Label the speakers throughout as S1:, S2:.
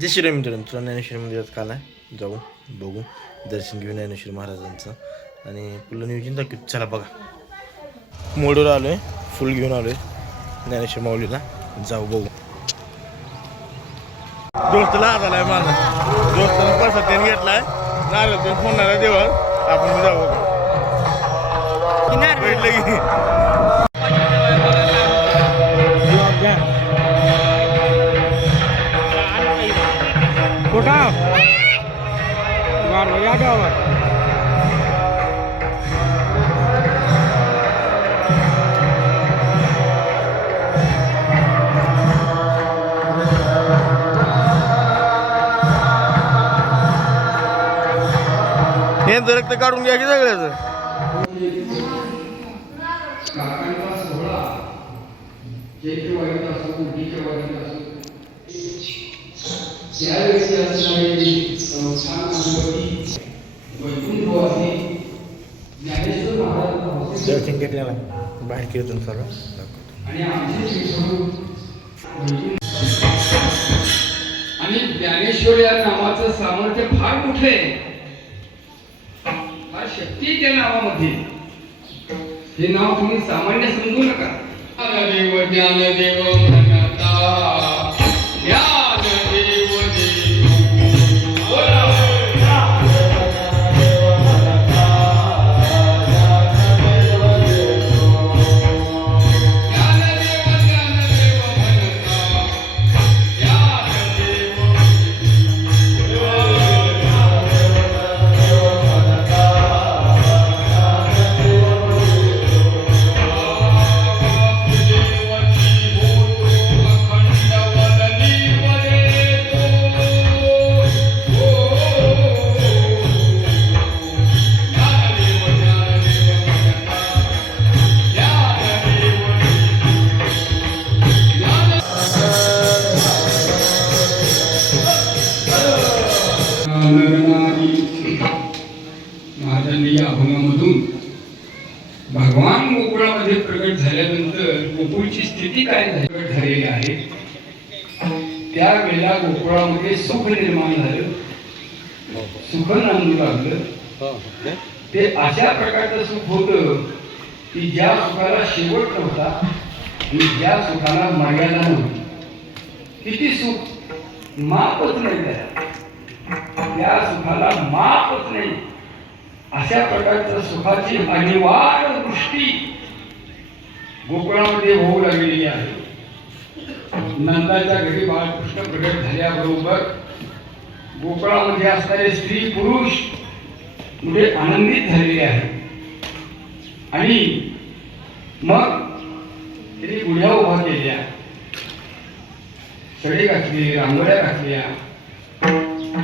S1: जय श्रीराम मित्रांनो तुला ज्ञानेश्वर मंदिरात काल आहे. जाऊ बघू. दर्शन घेऊ ज्ञानेश्वर महाराजांचं. आणि पुढलं नियोजन दाखवू चला बघा. मोडूर आलो आहे फुल घेऊन आलो आहे ज्ञानेश्वर माऊलीला. जाऊ बघू. दोस्तला आज आलाय माझा. दोस्तानं पैसा त्याने घेतलाय. नारळ ते फोन देवाल आपण जाऊ बघा. भेटलं की.
S2: बरं
S1: यांचं रक्त काढून घ्या की सगळ्याच?
S3: काकांचा
S1: दर्शन घेतलेला बाहेर कीर्तन सर्व.
S3: आणि आमचे शिक्षण आणि ज्ञानेश्वर या नावाचं सामर्थ्य फार मोठे आहे. फार शक्ती आहे त्या नावामध्ये. हे नाव तुम्ही सामान्य समजू नका. ज्ञानदेव ज्ञानदेव म्हणता ज्ञानदेव महाराजांनी या अभंगामधून भगवान गोकुळामध्ये प्रकट झाल्यानंतर गोकुळची स्थिती काय प्रकट झालेली आहे. त्यावेळेला गोकुळामध्ये सुख निर्माण झालं. सुख नांदू लागलं. ते अशा प्रकारचं सुख होतं की ज्या सुखाला शेवट नव्हता आणि ज्या सुखाला मर्यादा नव्हती. किती सुख? मापच नाही त्या सुखाला मापच नाही. अशा प्रकारच्या सुखाची अनिवार्य दृष्टी गोकुळामध्ये होऊ लागलेली आहे. नंदाच्या घरी बाळकृष्ण प्रकट झाल्याबरोबर गोकुळामध्ये असणारे स्त्री पुरुष म्हणजे आनंदित झालेले आहे आणि मग त्यांनी गुढ्या उभा केल्या. सडे घातली रांगोळ्या घातल्या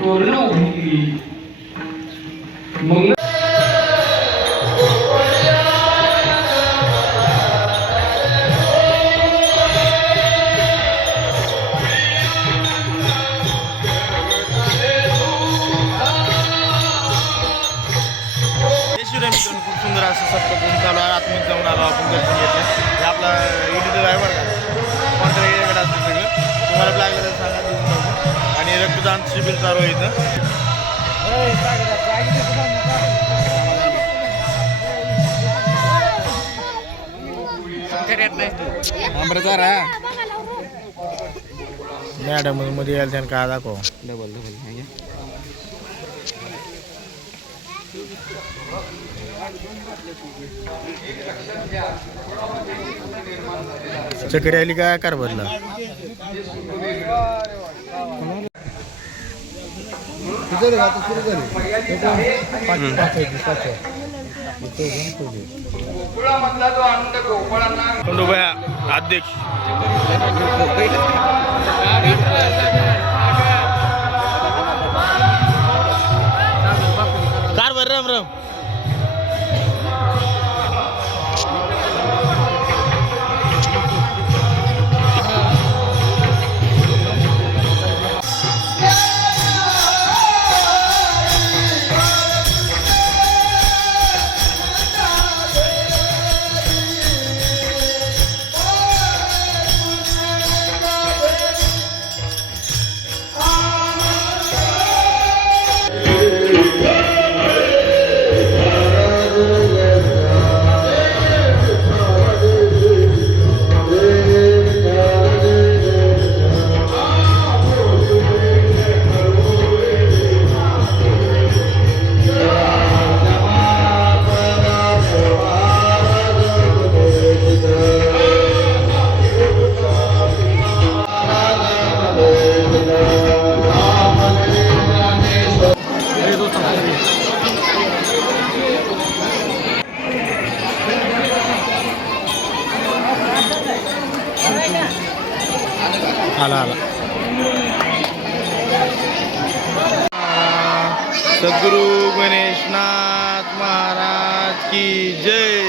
S3: तोरणं उभी केली. मंगळ
S1: सुंदर असं सप्तपूर्ण चालू आहे. आतमध्ये जाऊन आलो आपण दर्शन घेतलं. हे आपला इडीचं ड्रायव्हर का कॉन्ट्रॅक्ट असतं सगळं. तुम्हाला लागलं तर सांगा देऊन टाकू आणि रक्तदान शिबिर चालू आहे इथं. मॅडममध्ये यायला त्यानं काय दाखव.
S2: डबल डबल
S1: चक्री आली काय कार बदला अध्यक्ष. आला आला. सद्गुरु गणेशनाथ महाराज की जय.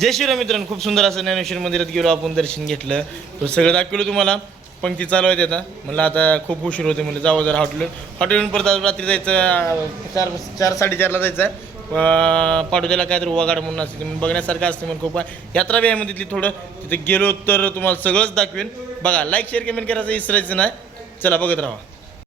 S1: जय श्रीराम मित्रांनो खूप सुंदर असं ज्ञानेश्वर मंदिरात गेलो आपण दर्शन घेतलं. तर सगळं दाखवलं तुम्हाला. पंक्ती चालू आहेत आता. म्हणलं आता खूप उशीर होते म्हणलं जावं जरा हॉटेल हॉटेलहून परत आज रात्री जायचं चार चार साडेचारला जायचं. आहे पाडोद्याला काहीतरी वगाड म्हणून असते म्हणून बघण्यासारखं असते म्हणून खूप. यात्रा बी आहे मग तिथली थोडं. तिथे गेलो तर तुम्हाला सगळंच दाखवेन. बघा लाईक शेअर कमेंट करायचं इसरायचं नाही. चला बघत राहा.